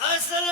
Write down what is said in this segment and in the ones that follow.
আসসালাম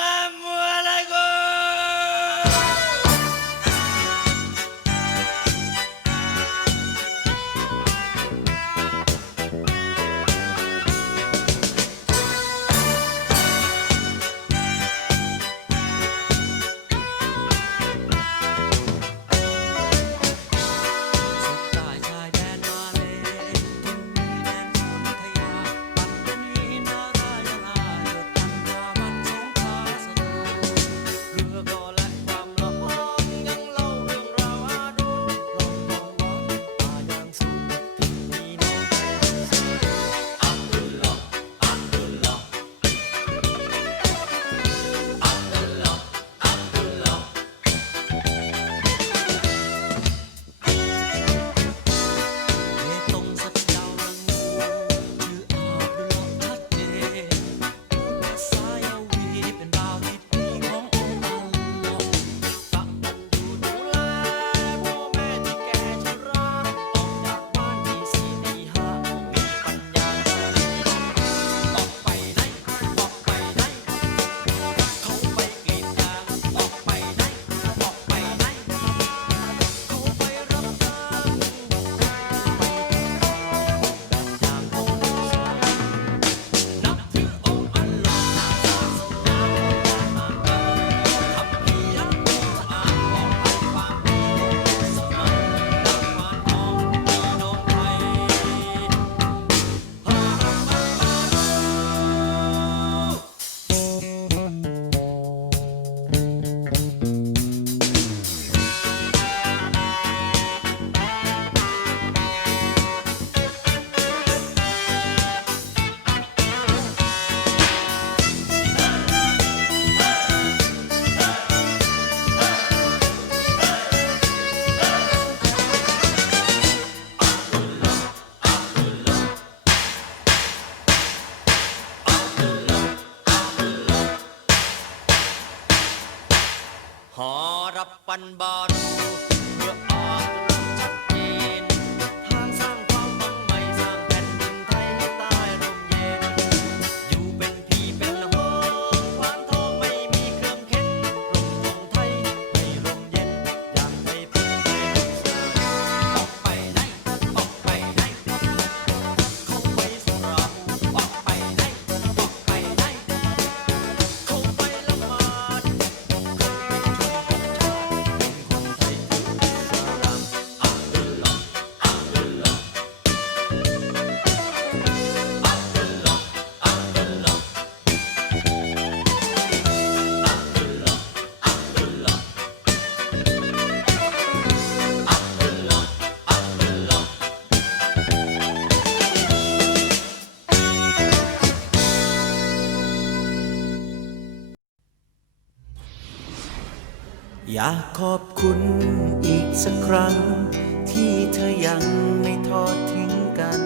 宝。ากขอบคุณอีกสักครั้ง ที่เธอยังไม่ทอดทิ้งกัน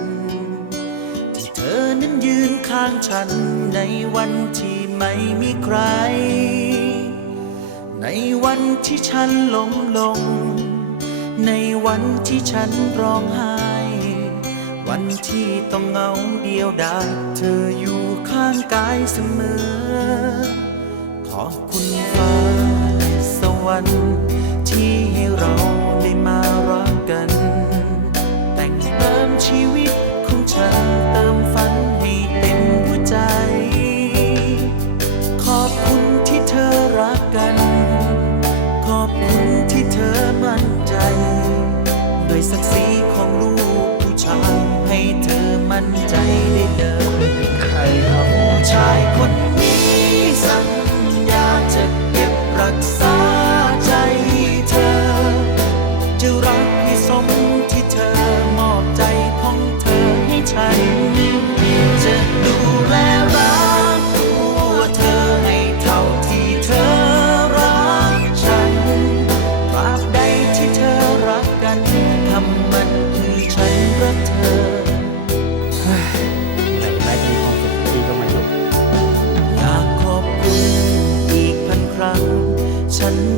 ที่เธอนั้นยืนข้างฉันในวันที่ไม่มีใคร ในวันที่ฉันหลงลง ในวันที่ฉันร้องไห้ วันที่ต้องเหงาเดียวดายเธออยู่ข้างกายเสมอ ขอบคุณฟ้า วัน ที่ให้เราได้มารักกัน แต่งเติมชีวิตของฉันเติมฝันให้เต็มหัวใจ ขอบคุณที่เธอรักกัน ขอบคุณที่เธอมั่นใจ โดยศักดิ์ศรีของลูกผู้ชายให้เธอมั่นใจ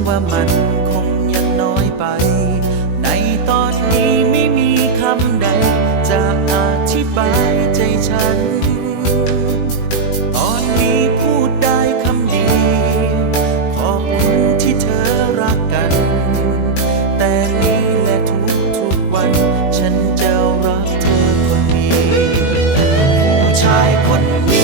ว่ามันคงยังน้อยไป ในตอนนี้ไม่มีคำใด จะอธิบายใจฉัน ตอนนี้พูดได้คำดีขอบคุณที่เธอรักกัน แต่นี้และทุกทุกวัน ฉันจะรักเธอคนนี้ผู้ชายคนนี้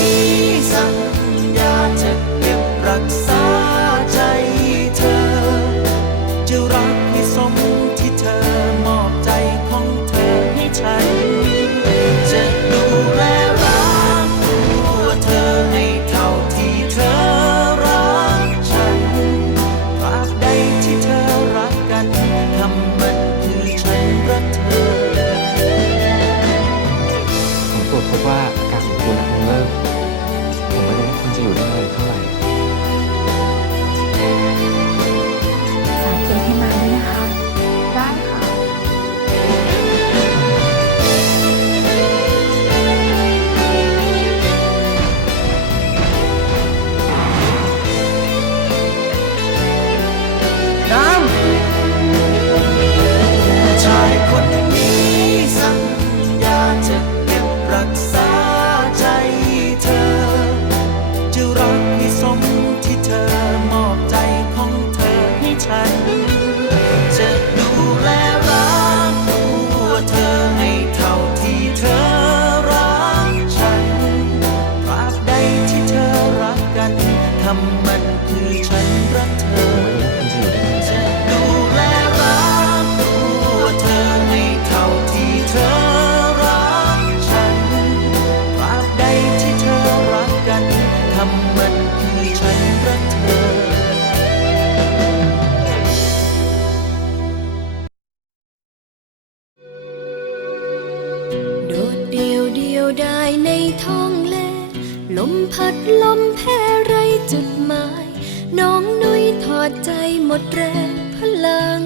อดใจหมดแรงพลัง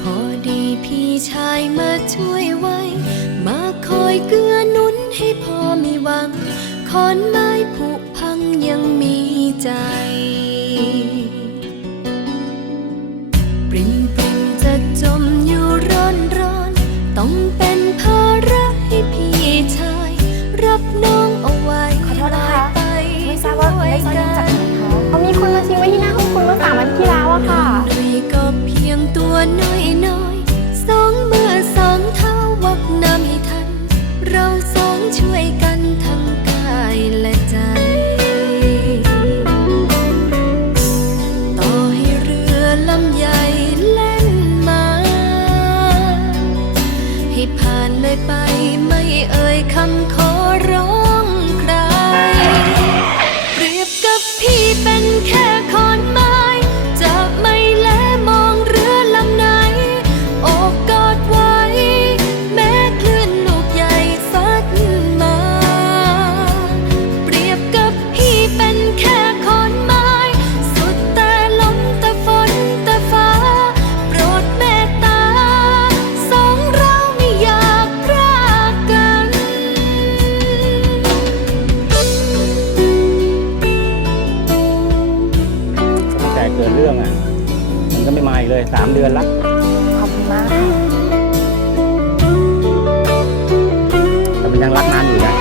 พอดีพี่ชายมาช่วยไว้ มาคอยเกื้อหนุนให้พอมีหวังขอนไม้ผุพังยังมีใจปริมปริมจะจมอยู่ร้อนร้อนต้องเป็น ได้สร้อยนี้จากไหนคะเขามีคนมาทิ้งไว้ที่หน้าห้องคุณเมื่อสามวันที่แล้วอะค่ะดุยก็เพียงตัวน้อยน้อยสองมือสองเท้าวักน้ำให้ทัน เราสองช่วยกัน 3 เดือนละขอบคุณมาก แต่มันยังรักนานอยู่นะ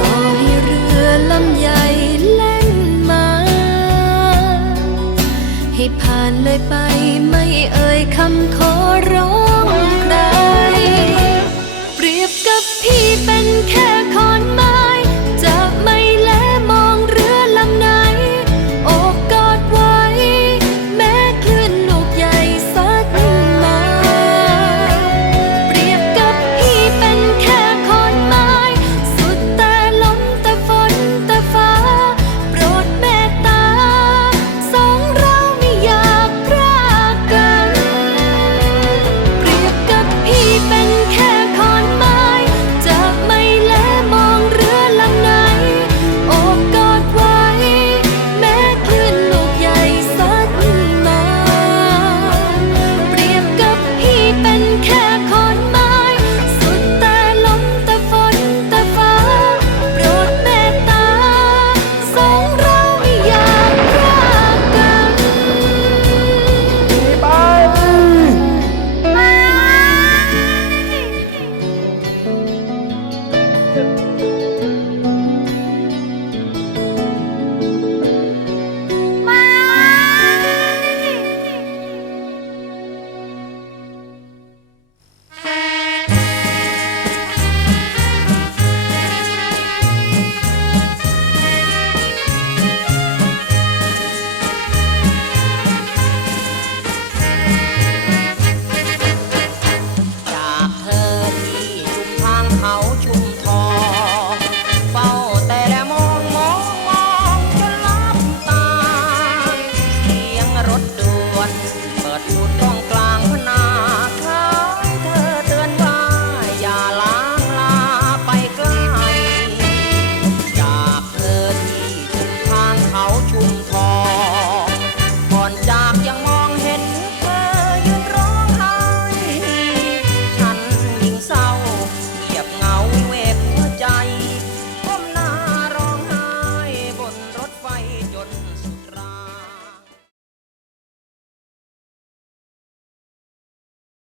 ต่อให้เรือลำใหญ่แล่นมา ให้ผ่านเลยไปไม่เอ่ยคำขอาชุมท